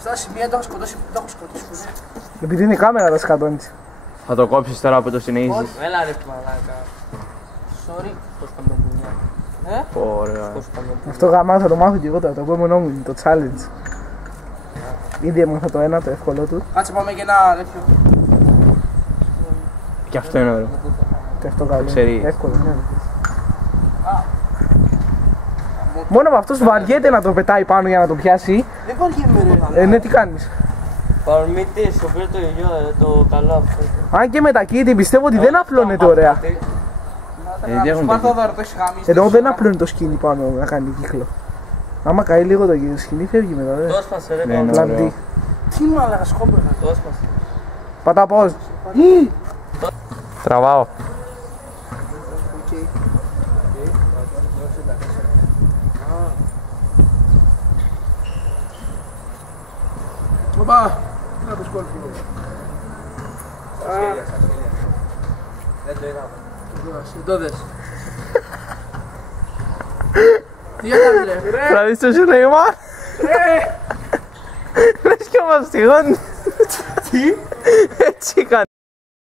Στα σημεία το έχω σκοτώσει. Επειδή είναι η κάμερα τα σκατώνεις. Θα το κόψεις τώρα που το συνεχίζεις. Έλα ρε μαλάκα. Sorry. Πώς θα με μπουνιά. Ωραία. Αυτό γαμά θα το μάθω και εγώ τώρα, το επόμενό μου είναι το challenge. Ήδη έμαθα το ένα, το εύκολο του. Κάτσε πάμε και ένα τέτοιο. Και αυτό είναι ωραίο. Και αυτό καλό. Ξέρει. Εύκολο, ναι. Μόνο με αυτός βαριέται να το πετάει πάνω για να το πιάσει. Δεν βαριέμαι ρε. Ναι, τι κάνεις. Παρομύτης, το πήρε το υγιό, το καλό αυτό. Αν και με τα kit πιστεύω ότι δεν απλώνεται ωραία. Σπαθόδωρο το έχεις γαμίσει. Ενώ δεν απλώνει το σκηνή πάνω να κάνει κύκλο. Άμα καεί λίγο το σκηνή φεύγει μετά, Το έσπασε ρε Ναι, πάνω. ναι. Πλαντή. Τι μαλάκα σκόπευα. Το έσπασε. Πατά πώς. Τραβάω. Οπα. Να το σκόρπι. Δεν το είδαμε. Το δες. Τι έκανε ρε. Θα δεις το σουρέιμα. Λες και ο μαστιγόν. Τι. Έτσι έκανε.